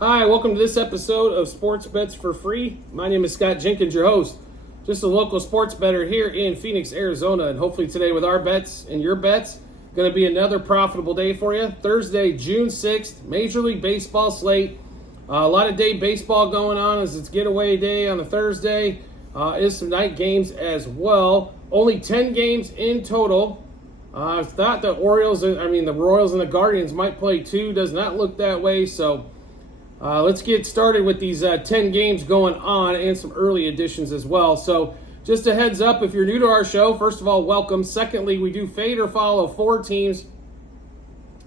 Hi, welcome to this episode of Sports Bets for Free. My name is Scott Jenkins, your host. Just a local sports bettor here in Phoenix, Arizona. And hopefully today with our bets and your bets, going to be another profitable day for you. Thursday, June 6th, Major League Baseball slate. A lot of day baseball going on as it's getaway day on a Thursday. Is some night games as well. Only 10 games in total. I thought the Royals and the Guardians might play two. Does not look that way, so... let's get started with these 10 games going on and some early additions as well. So just a heads up, if you're new to our show, first of all, welcome. Secondly, we do fade or follow 4 teams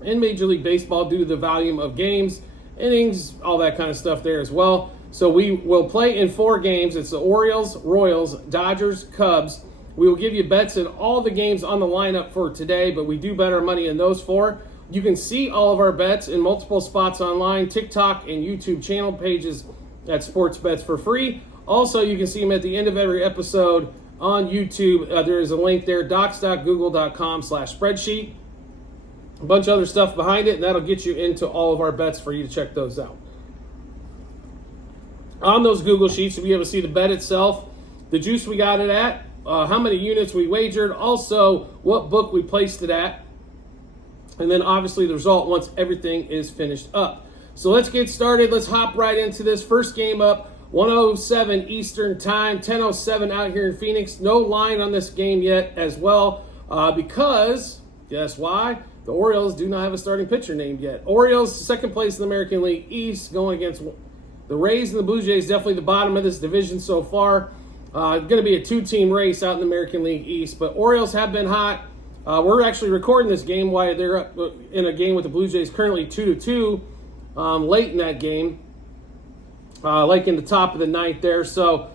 in Major League Baseball due to the volume of games, innings, all that kind of stuff there as well. So we will play in 4 games. It's the Orioles, Royals, Dodgers, Cubs. We will give you bets in all the games on the lineup for today, but we do bet our money in those 4. You can see all of our bets in multiple spots online, TikTok and YouTube channel pages at Sports Bets for Free. Also, you can see them at the end of every episode on YouTube. There is a link there, docs.google.com/spreadsheet. A bunch of other stuff behind it, and that'll get you into all of our bets for you to check those out. On those Google Sheets, you'll be able to see the bet itself, the juice we got it at, how many units we wagered, also what book we placed it at, and then obviously the result once everything is finished up. So let's get started. Let's hop right into this. First game up, 1:07 Eastern Time, 10:07 out here in Phoenix. No line on this game yet as well because, guess why? The Orioles do not have a starting pitcher named yet. Orioles, second place in the American League East, going against the Rays and the Blue Jays, definitely the bottom of this division so far. Going to be a 2-team race out in the American League East, but Orioles have been hot. We're actually recording this game while they're up in a game with the Blue Jays, currently 2-2, late in that game, like in the top of the ninth there. So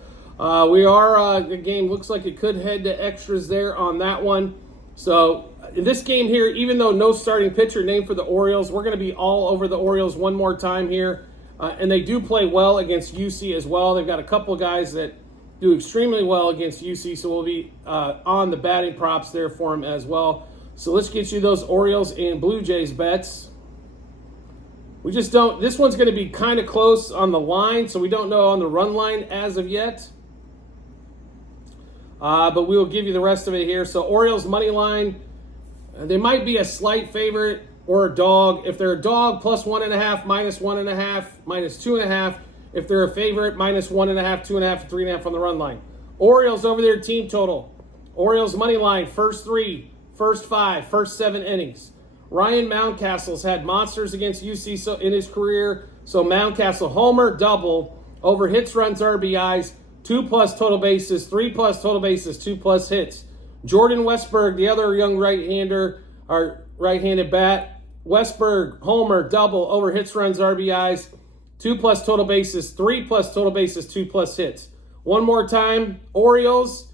we are, the game looks like it could head to extras there on that one. So in this game here, even though no starting pitcher named for the Orioles, we're going to be all over the Orioles one more time here. And they do play well against UC as well. They've got a couple of guys that do extremely well against UC, so we'll be on the batting props there for him as well. So let's get you those Orioles and Blue Jays bets. We just don't, this one's going to be kind of close on the line, so we don't know on the run line as of yet. But we will give you the rest of it here. So Orioles money line, they might be a slight favorite or a dog. If they're a dog, plus 1.5, minus 1.5, minus 2.5. If they're a favorite, minus 1.5, 2.5, 3.5 on the run line. Orioles over their team total. Orioles money line, first 3, first 5, first 7 innings. Ryan Mountcastle's had monsters against UC in his career. So Mountcastle, homer, double, over hits, runs, RBIs, 2+ total bases, 3+ total bases, 2+ hits. Jordan Westburg, the other young right-hander, or right-handed bat. Westburg, homer, double, over hits, runs, RBIs, 2+ total bases, 3+ total bases, 2+ hits. One more time, Orioles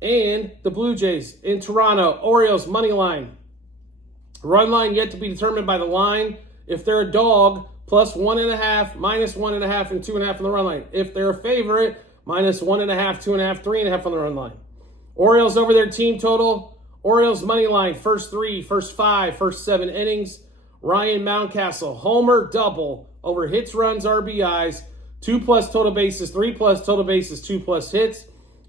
and the Blue Jays in Toronto. Orioles money line. Run line yet to be determined by the line. If they're a dog, plus 1.5, minus 1.5, and 2.5 on the run line. If they're a favorite, minus 1.5, 2.5, 3.5 on the run line. Orioles over their team total. Orioles money line, first 3, first 5, first 7 innings. Ryan Mountcastle, homer, double, over hits, runs, RBIs, 2+ total bases, 3+ total bases, 2+ hits.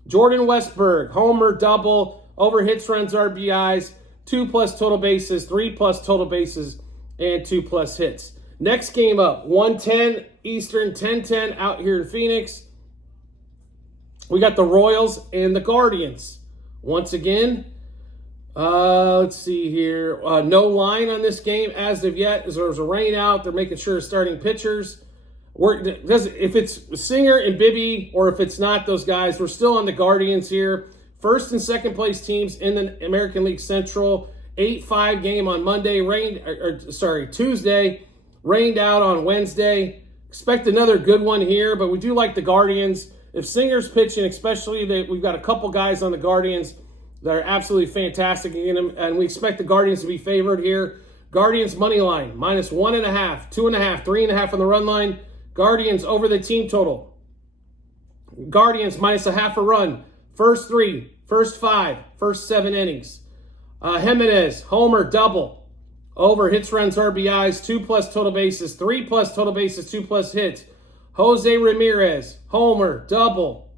Jordan Westburg, homer, double, over hits, runs, RBIs, 2+ total bases, 3+ total bases, and 2+ hits. Next game up, 1:10 Eastern, 10:10 out here in Phoenix. We got the Royals and the Guardians. Once again, let's see here. No line on this game as of yet, as there's a rain out. They're making sure starting pitchers. If it's Singer and Bibby, or if it's not those guys, we're still on the Guardians here. First and second place teams in the American League Central. 8-5 game on Monday. Tuesday. Rained out on Wednesday. Expect another good one here, but we do like the Guardians. If Singer's pitching, especially, we've got a couple guys on the Guardians that are absolutely fantastic in them, and we expect the Guardians to be favored here. Guardians money line, minus 1.5, 2.5, 3.5 on the run line. Guardians over the team total. Guardians minus 0.5 run. First 3, first 5, first 7 innings. Jimenez, homer, double. over hits, runs, RBIs, 2+ total bases, 3+ total bases, 2+ hits. Jose Ramirez, homer, double,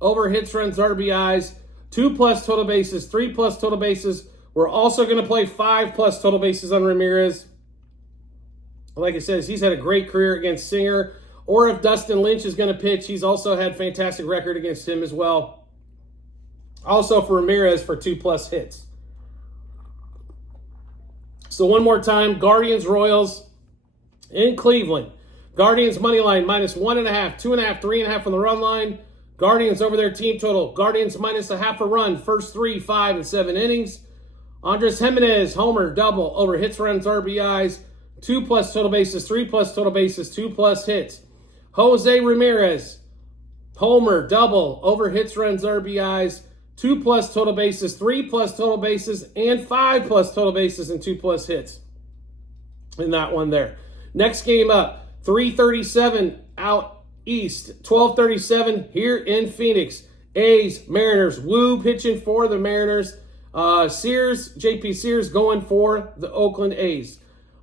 over hits, runs, RBIs, 2+ total bases, 3+ total bases. We're also going to play 5+ total bases on Ramirez. Like I said, he's had a great career against Singer. Or if Dustin Lynch is going to pitch, he's also had fantastic record against him as well. Also for Ramirez for 2+ hits. So one more time, Guardians, Royals in Cleveland. Guardians money line -1.5, 2.5, 3.5 on the run line. Guardians over their team total. Guardians -0.5 a run, first 3, 5, and 7 innings. Andres Jimenez, homer, double, over hits, runs, RBIs, 2+ total bases, 3+ total bases, 2+ hits. Jose Ramirez, homer, double, over hits, runs, RBIs, 2+ total bases, 3+ total bases, and 5+ total bases and 2+ hits in that one there. Next game up, 3:37 out east, 12:37 here in Phoenix. A's, Mariners, Woo pitching for the Mariners. JP Sears going for the Oakland A's.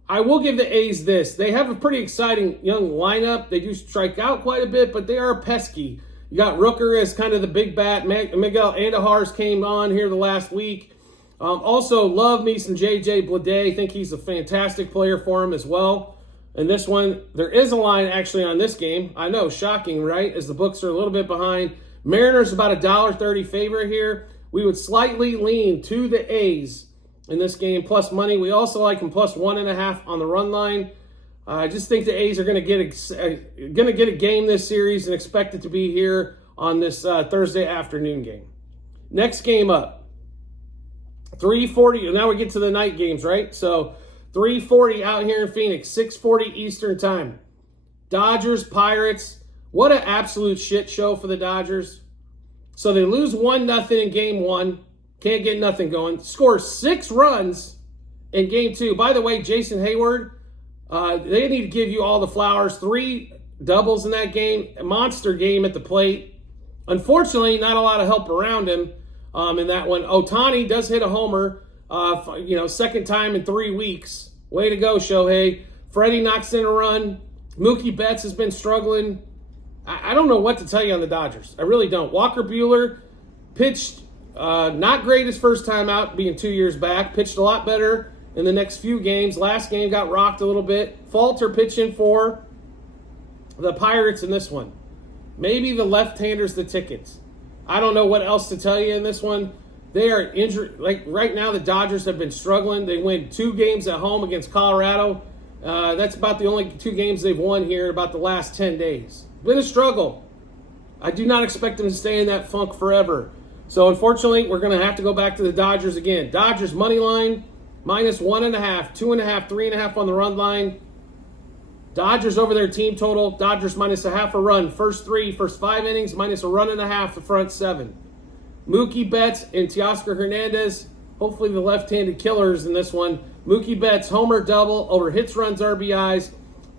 I will give the A's this. They have a pretty exciting young lineup. They do strike out quite a bit, but they are pesky. You got Rooker as kind of the big bat. Miguel Andujar's came on here the last week. Also, love me some J.J. Bleday. Think he's a fantastic player for him as well. And this one, there is a line actually on this game. I know, shocking, right? As the books are a little bit behind. Mariners about $1.30 favorite here. We would slightly lean to the A's in this game, plus money. We also like them +1.5 on the run line. I just think the A's are going to get a game this series and expect it to be here on this Thursday afternoon game. Next game up, 3:40. Now we get to the night games, right? So 3:40 out here in Phoenix, 6:40 Eastern time. Dodgers, Pirates. What an absolute shit show for the Dodgers. So they lose 1-0 in game 1. Can't get nothing going. Score 6 runs in game 2. By the way, Jason Hayward, they need to give you all the flowers. 3 doubles in that game. A monster game at the plate. Unfortunately, not a lot of help around him in that one. Ohtani does hit a homer, second time in 3 weeks. Way to go, Shohei. Freddie knocks in a run. Mookie Betts has been struggling. I don't know what to tell you on the Dodgers. I really don't. Walker Buehler pitched not great his first time out, being 2 years back. Pitched a lot better in the next few games. Last game got rocked a little bit. Falter pitching for the Pirates in this one. Maybe the left-hander's the tickets. I don't know what else to tell you in this one. They are injured. Like right now, the Dodgers have been struggling. They win 2 games at home against Colorado. That's about the only 2 games they've won here about the last 10 days. Been a struggle. I do not expect them to stay in that funk forever. So unfortunately, we're going to have to go back to the Dodgers again. Dodgers money line, -1.5, 2.5, 3.5 on the run line. Dodgers over their team total. Dodgers -0.5 a run. First 5 innings, -1.5 runs, the front 7. Mookie Betts and Teoscar Hernandez, hopefully the left-handed killers in this one. Mookie Betts, homer, double, over hits, runs, RBIs,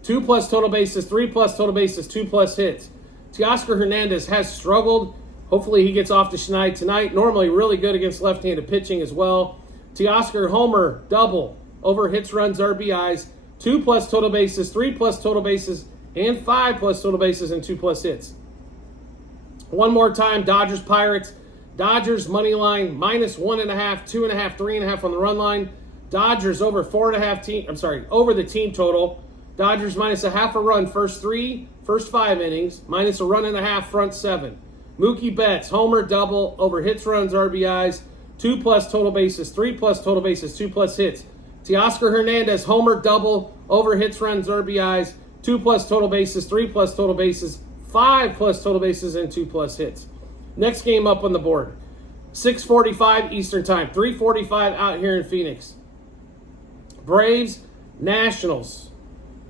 2+ total bases, 3+ total bases, 2+ hits. Teoscar Hernandez has struggled. Hopefully he gets off to Schneid tonight. Normally really good against left-handed pitching as well. Teoscar, homer, double, over hits, runs, RBIs, 2+ total bases, 3+ total bases, and 5+ total bases and 2+ hits. One more time, Dodgers, Pirates. Dodgers money line, -1.5, 2.5, 3.5 on the run line. Dodgers over 4.5 over the team total. Dodgers -0.5 a run, first 5 innings, -1.5 runs, front 7. Mookie Betts, homer, double, over hits, runs, RBIs, 2+ total bases, 3+ total bases, 2+ hits. Teoscar Hernandez, homer, double, over hits, runs, RBIs, 2+ total bases, 3+ total bases, 5+ total bases, and 2+ hits. Next game up on the board, 6:45 Eastern time, 3:45 out here in Phoenix. Braves, Nationals.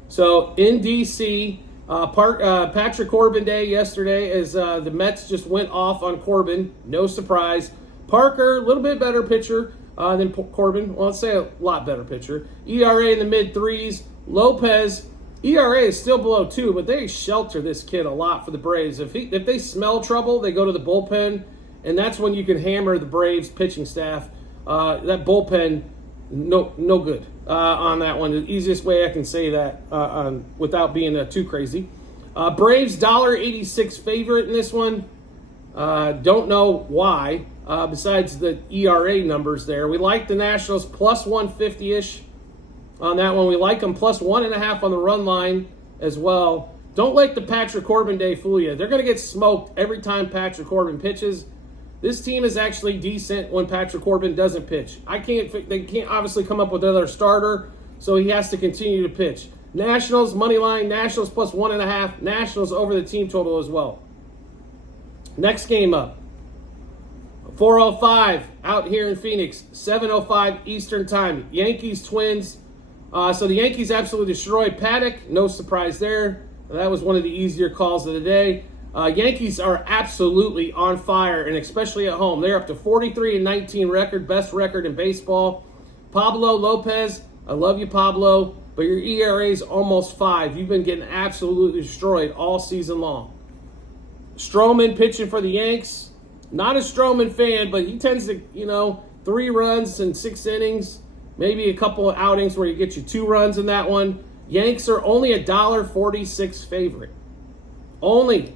So in D.C., Patrick Corbin Day yesterday as the Mets just went off on Corbin. No surprise. Parker, a little bit better pitcher than Corbin. Well, let's say a lot better pitcher. ERA in the mid-3s. Lopez, ERA is still below 2, but they shelter this kid a lot for the Braves. If they smell trouble, they go to the bullpen, and that's when you can hammer the Braves pitching staff. That bullpen, no good on that one. The easiest way I can say that without being too crazy. Braves $1.86 favorite in this one. Don't know why. Besides the ERA numbers there, we like the Nationals plus 150-ish on that one. We like them plus 1.5 on the run line as well. Don't let the Patrick Corbin day fool you. They're going to get smoked every time Patrick Corbin pitches. This team is actually decent when Patrick Corbin doesn't pitch. They can't obviously come up with another starter, so he has to continue to pitch. Nationals money line, Nationals plus 1.5, Nationals over the team total as well. Next game up, 4:05 out here in Phoenix, 7:05 Eastern Time. Yankees Twins. So the Yankees absolutely destroyed Paddock. No surprise there. That was one of the easier calls of the day. Yankees are absolutely on fire, and especially at home. They're up to 43-19 record, best record in baseball. Pablo Lopez, I love you, Pablo, but your ERA is almost 5. You've been getting absolutely destroyed all season long. Stroman pitching for the Yanks. Not a Stroman fan, but he tends to, 3 runs in 6 innings, maybe a couple of outings where you get you 2 runs in that one. Yanks are only a $1.46 favorite. Only.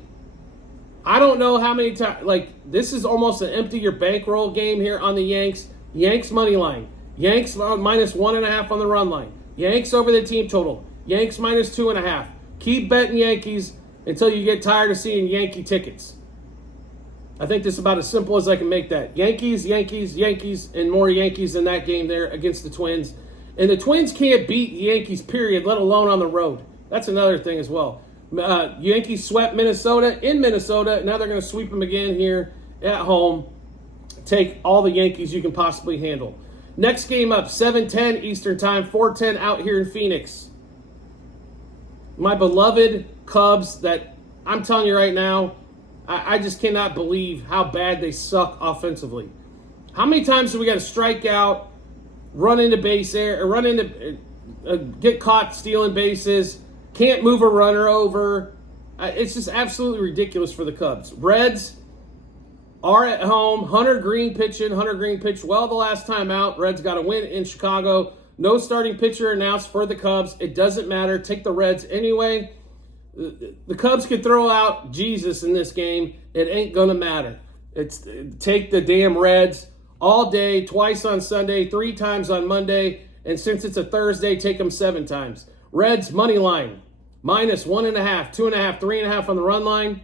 I don't know how many times, this is almost an empty your bankroll game here on the Yanks. Yanks money line. Yanks minus 1.5 on the run line. Yanks over the team total. Yanks minus 2.5. Keep betting Yankees until you get tired of seeing Yankee tickets. I think this is about as simple as I can make that. Yankees, Yankees, Yankees, and more Yankees in that game there against the Twins. And the Twins can't beat the Yankees, period, let alone on the road. That's another thing as well. Yankees swept Minnesota in Minnesota. Now they're going to sweep them again here at home. Take all the Yankees you can possibly handle. Next game up, 7:10 Eastern Time, 4:10 out here in Phoenix. My beloved Cubs that I'm telling you right now, I just cannot believe how bad they suck offensively. How many times do we got to strike out, run into get caught stealing bases, can't move a runner over? It's just absolutely ridiculous for the Cubs. Reds are at home. Hunter Green pitching. Hunter Green pitched well the last time out. Reds got a win in Chicago. No starting pitcher announced for the Cubs. It doesn't matter. Take the Reds anyway. The Cubs could throw out Jesus in this game. It ain't going to matter. Take the damn Reds all day, twice on Sunday, 3 times on Monday, and since it's a Thursday, take them 7 times. Reds money line, minus 1.5, 2.5, 3.5 on the run line.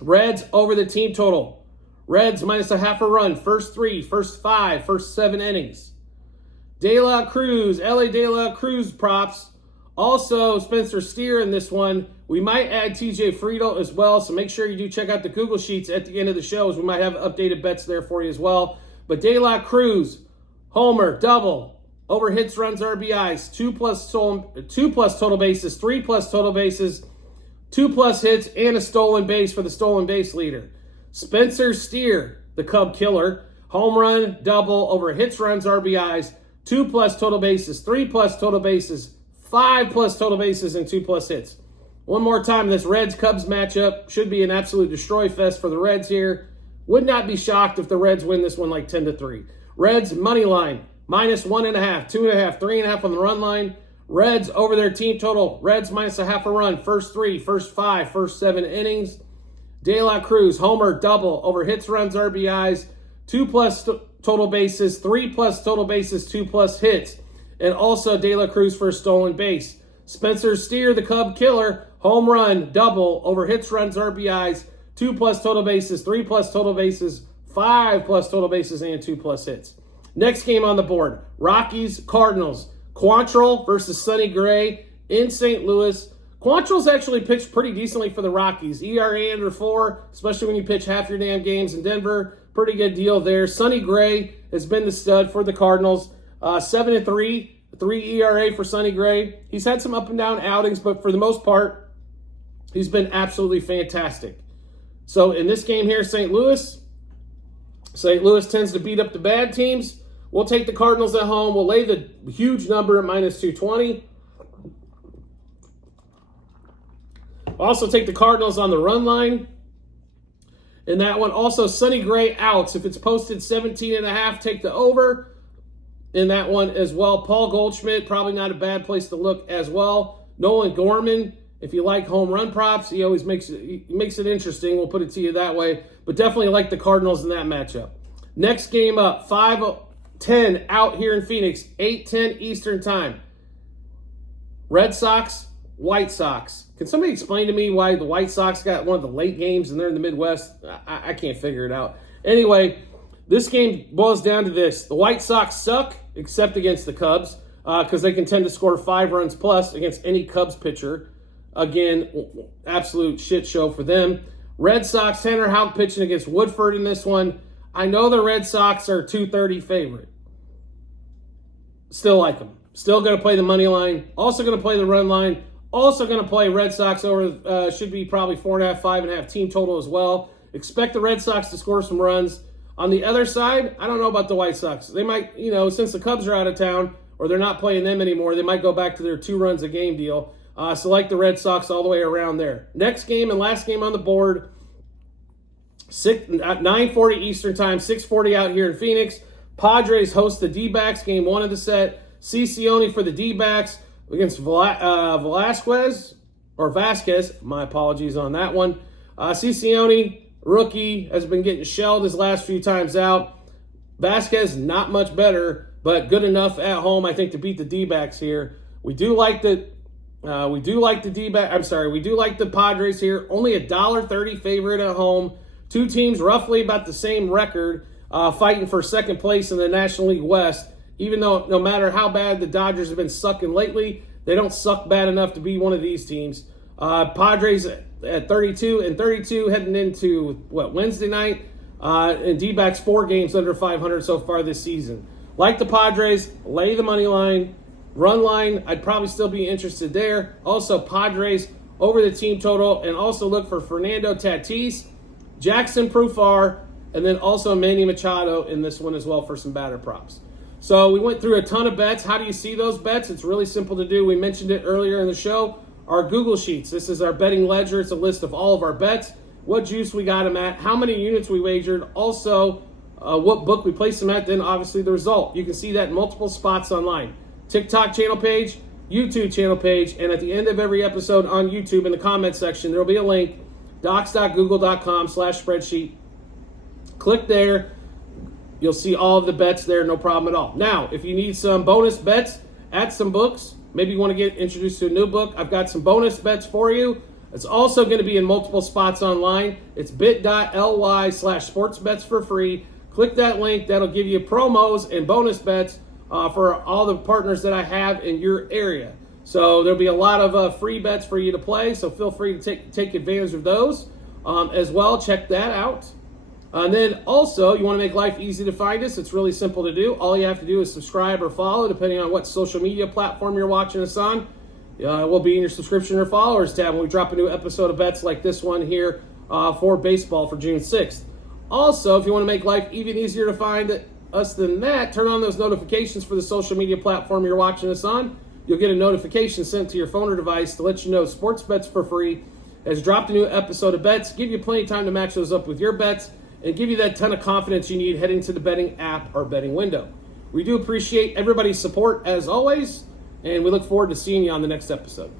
Reds over the team total. Reds minus 0.5 a run, first 3, first 5, first 7 innings. De La Cruz, LA De La Cruz props. Also, Spencer Steer in this one. We might add TJ Friedel as well, so make sure you do check out the Google Sheets at the end of the show, as we might have updated bets there for you as well. But De La Cruz, homer, double, over hits, runs, RBIs, 2 plus total bases, 3 plus total bases, 2 plus hits, and a stolen base for the stolen base leader. Spencer Steer, the Cub killer, home run, double, over hits, runs, RBIs, 2 plus total bases, 3 plus total bases, 5 plus total bases, and 2 plus hits. One more time, this Reds-Cubs matchup should be an absolute destroy fest for the Reds here. Would not be shocked if the Reds win this one like 10-3. Reds money line, minus 1.5, 2.5, 3.5 on the run line. Reds over their team total. Reds minus 0.5 a run, first 3, first 5, first 7 innings. De La Cruz, homer, double, over hits, runs, RBIs, 2 plus total bases, 3 plus total bases, 2 plus hits. And also De La Cruz for a stolen base. Spencer Steer, the Cub killer, home run, double, over hits, runs, RBIs, 2 plus total bases, 3 plus total bases, 5 plus total bases, and 2 plus hits. Next game on the board, Rockies, Cardinals. Quantrill versus Sonny Gray in St. Louis. Quantrill's actually pitched pretty decently for the Rockies. ERA under 4, especially when you pitch half your damn games in Denver. Pretty good deal there. Sonny Gray has been the stud for the Cardinals. 7-3, 3 ERA for Sonny Gray. He's had some up and down outings, but for the most part, he's been absolutely fantastic. So in this game here, St. Louis tends to beat up the bad teams. We'll take the Cardinals at home. We'll lay the huge number at minus 220. Also take the Cardinals on the run line. In that one, also Sonny Gray outs. If it's posted 17.5, take the over. in that one as well. Paul Goldschmidt, probably not a bad place to look as well. Nolan Gorman, if you like home run props, he always makes it interesting. We'll put it to you that way. But definitely like the Cardinals in that matchup. Next game up, 5:10 out here in Phoenix, 8:10 Eastern Time. Red Sox, White Sox. Can somebody explain to me why the White Sox got one of the late games and they're in the Midwest? I can't figure it out. Anyway, this game boils down to this. The White Sox suck, except against the Cubs, because they can tend to score 5 runs plus against any Cubs pitcher. Again, absolute shit show for them. Red Sox, Tanner Houck pitching against Woodford in this one. I know the Red Sox are 230 favorite. Still like them. Still going to play the money line. Also going to play the run line. Also going to play Red Sox over, should be probably 4.5, 5.5 team total as well. Expect the Red Sox to score some runs. On the other side, I don't know about the White Sox. They might, since the Cubs are out of town or they're not playing them anymore, they might go back to their 2 runs a game deal. So like the Red Sox all the way around there. Next game and last game on the board, 9:40 Eastern Time, 6:40 out here in Phoenix. Padres host the D-backs, game 1 of the set. Cicione for the D-backs against Vasquez. My apologies on that one. Cicione, rookie, has been getting shelled his last few times out. Vasquez, not much better, but good enough at home, I think, to beat the D-backs here. We do like the Padres here. Only $1.30 favorite at home. 2 teams roughly about the same record, fighting for second place in the National League West. Even though no matter how bad the Dodgers have been sucking lately, they don't suck bad enough to be one of these teams. Padres at 32 heading into Wednesday night, and D-backs 4 games under 500 so far this season. Like the Padres, lay the money line. Run line, I'd probably still be interested there. Also, Padres over the team total, and also look for Fernando Tatis, Jackson Profar, and then also Manny Machado in this one as well for some batter props. So we went through a ton of bets. How do you see those bets? It's really simple to do. We mentioned it earlier in the show. Our Google Sheets. This is our betting ledger. It's a list of all of our bets, what juice we got them at, how many units we wagered, also what book we placed them at, then obviously the result. You can see that in multiple spots online. TikTok channel page, YouTube channel page, and at the end of every episode on YouTube in the comment section, there will be a link, docs.google.com/spreadsheet. Click there. You'll see all of the bets there, no problem at all. Now, if you need some bonus bets at some books, maybe you want to get introduced to a new book, I've got some bonus bets for you. It's also going to be in multiple spots online. It's bit.ly/sportsbets for free. Click that link. That'll give you promos and bonus bets for all the partners that I have in your area. So there'll be a lot of free bets for you to play, so feel free to take advantage of those as well. Check that out. And then also, you want to make life easy to find us. It's really simple to do. All you have to do is subscribe or follow, depending on what social media platform you're watching us on. We'll be in your subscription or followers tab when we drop a new episode of bets like this one here for baseball for June 6th. Also, if you want to make life even easier to find us than that, turn on those notifications for the social media platform you're watching us on. You'll get a notification sent to your phone or device to let you know Sports Bets for Free has dropped a new episode of bets. Give you plenty of time to match those up with your bets and give you that ton of confidence you need heading to the betting app or betting window. We do appreciate everybody's support as always, and we look forward to seeing you on the next episode.